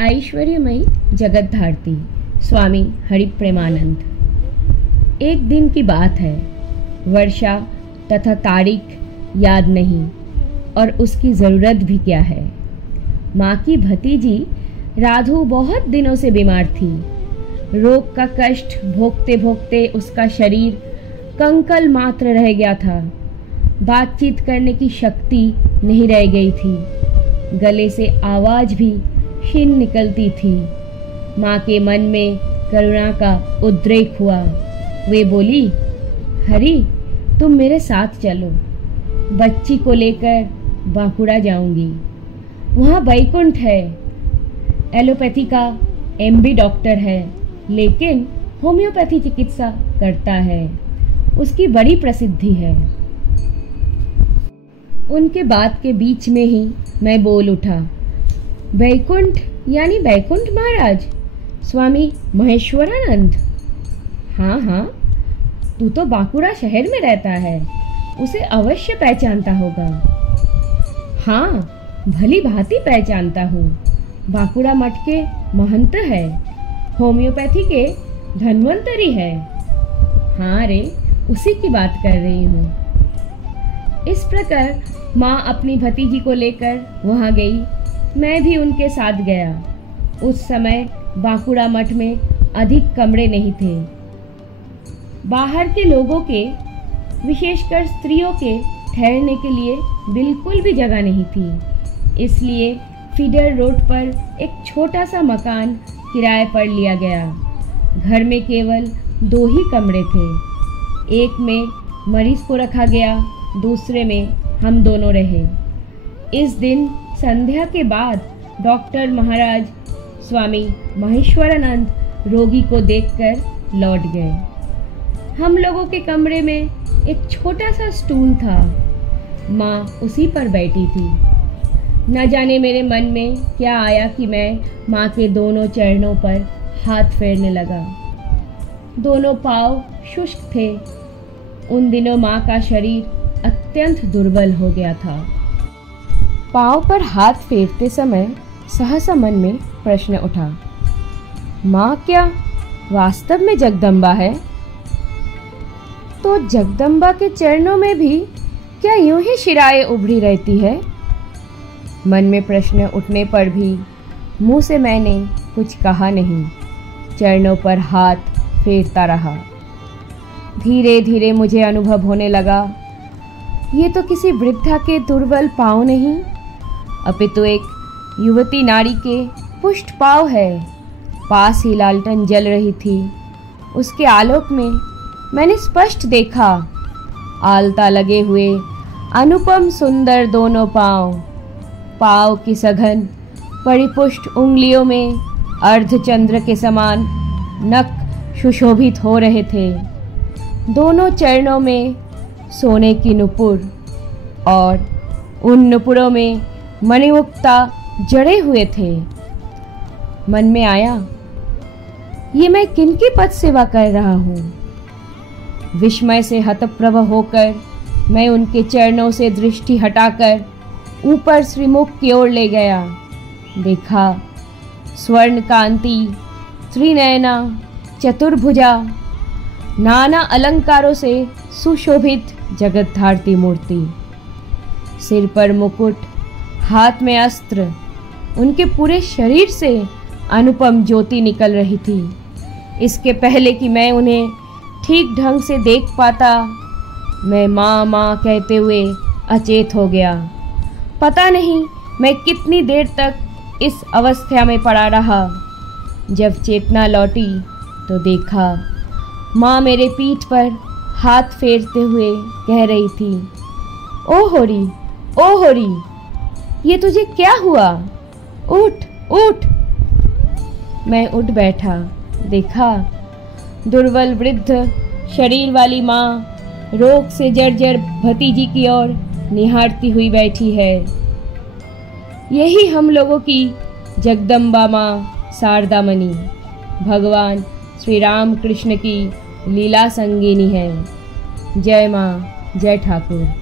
ऐश्वर्यमयी जगतधात्री स्वामी हरिप्रेमानंद। एक दिन की बात है, वर्षा तथा तारीख याद नहीं और उसकी ज़रूरत भी क्या है। माँ की भतीजी राधु बहुत दिनों से बीमार थी। रोग का कष्ट भोगते भोगते उसका शरीर कंकल मात्र रह गया था। बातचीत करने की शक्ति नहीं रह गई थी। गले से आवाज़ भी क्षीण निकलती थी। माँ के मन में करुणा का उद्रेक हुआ। वे बोली, हरी, तुम मेरे साथ चलो। बच्ची को लेकर बांकुड़ा जाऊंगी। वहाँ वैकुंठ है। एलोपैथी का एमबी डॉक्टर है, लेकिन होम्योपैथी चिकित्सा करता है। उसकी बड़ी प्रसिद्धि है। उनके बात के बीच में ही मैं बोल उठा, वैकुंठ यानी वैकुंठ महाराज, स्वामी महेश्वरानंद। हाँ हाँ, तू तो बांकुड़ा शहर में रहता है, उसे अवश्य पहचानता होगा। हाँ, भली भांति पहचानता हूँ। बांकुड़ा मठ के महंत है, होम्योपैथी के धन्वंतरी है। हाँ रे, उसी की बात कर रही हूँ। इस प्रकार माँ अपनी भतीजी को लेकर वहाँ गई। मैं भी उनके साथ गया। उस समय बांकुड़ा मठ में अधिक कमरे नहीं थे। बाहर के लोगों के, विशेषकर स्त्रियों के ठहरने के लिए बिल्कुल भी जगह नहीं थी। इसलिए फीडर रोड पर एक छोटा सा मकान किराए पर लिया गया। घर में केवल 2 ही कमरे थे। एक में मरीज को रखा गया, दूसरे में हम दोनों रहे। इस दिन संध्या के बाद डॉक्टर महाराज स्वामी महेश्वरानंद रोगी को देखकर लौट गए। हम लोगों के कमरे में एक छोटा सा स्टूल था। माँ उसी पर बैठी थी। न जाने मेरे मन में क्या आया कि मैं माँ के दोनों चरणों पर हाथ फेरने लगा। दोनों पाँव शुष्क थे। उन दिनों माँ का शरीर अत्यंत दुर्बल हो गया था। पाँव पर हाथ फेरते समय सहसा मन में प्रश्न उठा, माँ क्या वास्तव में जगदम्बा है? तो जगदम्बा के चरणों में भी क्या यूं ही शिराएं उभरी रहती है? मन में प्रश्न उठने पर भी मुंह से मैंने कुछ कहा नहीं। चरणों पर हाथ फेरता रहा। धीरे धीरे मुझे अनुभव होने लगा, ये तो किसी वृद्धा के दुर्बल पाँव नहीं, अपितु एक युवती नारी के पुष्ट पाँव है। पास ही लालटेन जल रही थी। उसके आलोक में मैंने स्पष्ट देखा आलता लगे हुए अनुपम सुंदर दोनों पाँव। पाँव की सघन परिपुष्ट उंगलियों में अर्धचंद्र के समान नख सुशोभित हो रहे थे। दोनों चरणों में सोने की नुपुर और उन नुपुरों में मणिमुक्ता जड़े हुए थे। मन में आया, ये मैं किनकी पद सेवा कर रहा हूँ? विस्मय से हतप्रभ होकर मैं उनके चरणों से दृष्टि हटाकर ऊपर श्रीमुख की ओर ले गया। देखा, स्वर्ण कांति, त्रिनयना, चतुर्भुजा, नाना अलंकारों से सुशोभित जगतधात्री मूर्ति। सिर पर मुकुट, हाथ में अस्त्र। उनके पूरे शरीर से अनुपम ज्योति निकल रही थी। इसके पहले कि मैं उन्हें ठीक ढंग से देख पाता, मैं माँ माँ कहते हुए अचेत हो गया। पता नहीं मैं कितनी देर तक इस अवस्था में पड़ा रहा। जब चेतना लौटी तो देखा माँ मेरे पीठ पर हाथ फेरते हुए कह रही थी, ओ होरी, ओ होरी, ये तुझे क्या हुआ? उठ उठ। मैं उठ बैठा। देखा, दुर्बल वृद्ध शरीर वाली माँ रोग से जर्जर भतीजी की ओर निहारती हुई बैठी है। यही हम लोगों की जगदम्बा माँ शारदामणि, भगवान श्री राम कृष्ण की लीला संगिनी है। जय माँ, जय ठाकुर।